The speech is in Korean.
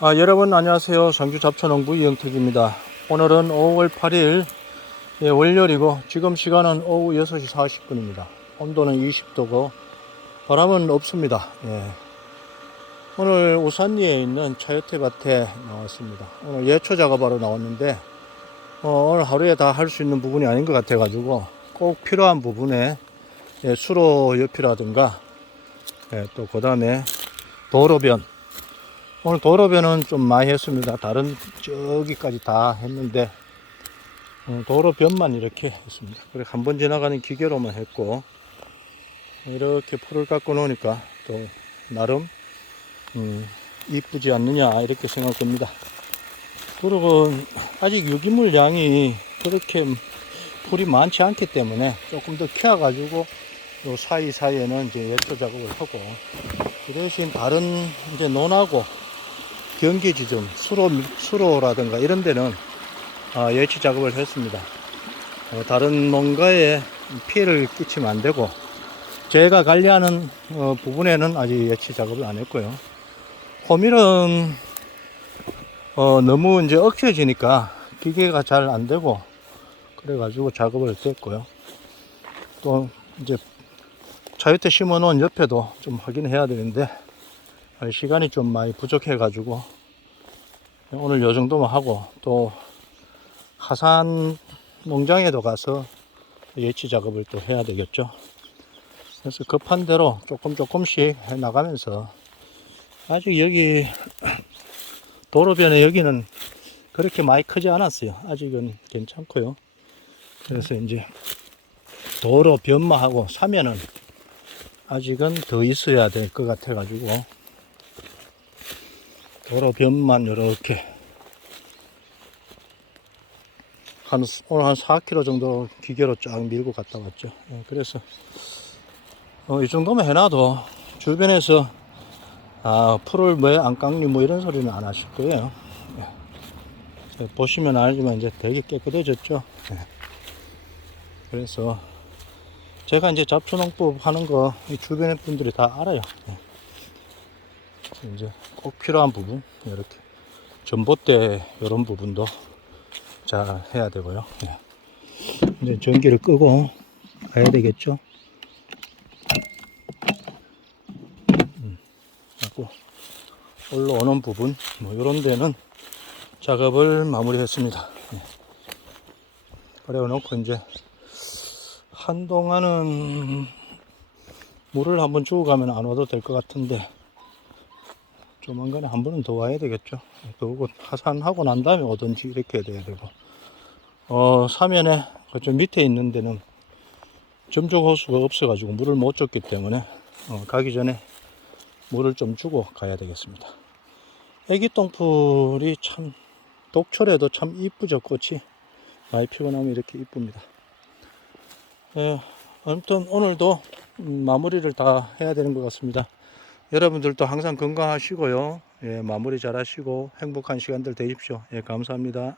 아, 여러분 안녕하세요. 정주 잡초농부 이영택입니다. 오늘은 5월 8일 예, 월요일이고 지금 시간은 오후 6시 40분입니다. 온도는 20도고 바람은 없습니다. 예. 오늘 우산리에 있는 차요태 밭에 나왔습니다. 오늘 예초 작업하러 나왔는데 어, 오늘 하루에 다 할 수 있는 부분이 아닌 것 같아 가지고 꼭 필요한 부분에 예, 수로 옆이라든가 예, 또 그 다음에 도로변 오늘 도로변은 좀 많이 했습니다. 다른 저기까지 다 했는데 어, 도로변만 이렇게 했습니다. 그래 한 번 지나가는 기계로만 했고 이렇게 풀을 깎고 놓으니까 또 나름 음, 이쁘지 않느냐 이렇게 생각됩니다. 그리고 아직 유기물 양이 그렇게 풀이 많지 않기 때문에 조금 더 키워가지고 요 사이 사이에는 이제 예초 작업을 하고 그 대신 다른 이제 논하고 경계 지점 수로 수로라든가 이런 데는 아, 예치 작업을 했습니다. 어, 다른 농가에 피해를 끼치면 안 되고 제가 관리하는 어, 부분에는 아직 예치 작업을 안 했고요. 호밀은 어, 너무 이제 억세지니까 기계가 잘 안 되고 그래가지고 작업을 했고요. 또 이제 자유태 심어놓은 옆에도 좀 확인해야 되는데 아, 시간이 좀 많이 부족해가지고 오늘 요 정도만 하고 또 하산 농장에도 가서 예치 작업을 또 해야 되겠죠. 그래서 급한 대로 조금 조금씩 해 나가면서 아직 여기 도로변에 여기는 그렇게 많이 크지 않았어요. 아직은 괜찮고요. 그래서 이제 도로변만 하고 사면은 아직은 더 있어야 될 것 같아 가지고 도로 변만 이렇게 한 오늘 한 4km 정도 기계로 쫙 밀고 갔다 왔죠. 예, 그래서 어, 이 정도만 해놔도 주변에서 아 풀을 왜 안 깎니 뭐 이런 소리는 안 하실 거예요. 예. 보시면 알지만 이제 되게 깨끗해졌죠. 예. 그래서 제가 이제 잡초농법 하는 거 이 주변의 분들이 다 알아요. 예. 이제 꼭 필요한 부분 이렇게 전봇대 이런 부분도 잘 해야 되고요. 예. 이제 전기를 끄고 가야 되겠죠. 음, 올라오는 부분 뭐 이런 데는 작업을 마무리했습니다. 예. 그래 놓고 이제 한동안은 물을 한번 주고 가면 안 와도 될 것 같은데 조만간에 한 번은 더 와야 되겠죠. 그리고 하산하고 난 다음에 오든지 이렇게 돼야 되고. 어, 사면에 그저 밑에 있는 데는 점적 호수가 없어가지고 물을 못 줬기 때문에 어, 가기 전에 물을 좀 주고 가야 되겠습니다. 애기 똥풀이 참 독초래도 참 이쁘죠 꽃이 많이 피고 나면 이렇게 이쁩니다. 예, 아무튼 오늘도 음, 마무리를 다 해야 되는 것 같습니다. 여러분들도 항상 건강하시고요. 예, 마무리 잘 하시고 행복한 시간들 되십시오. 예, 감사합니다.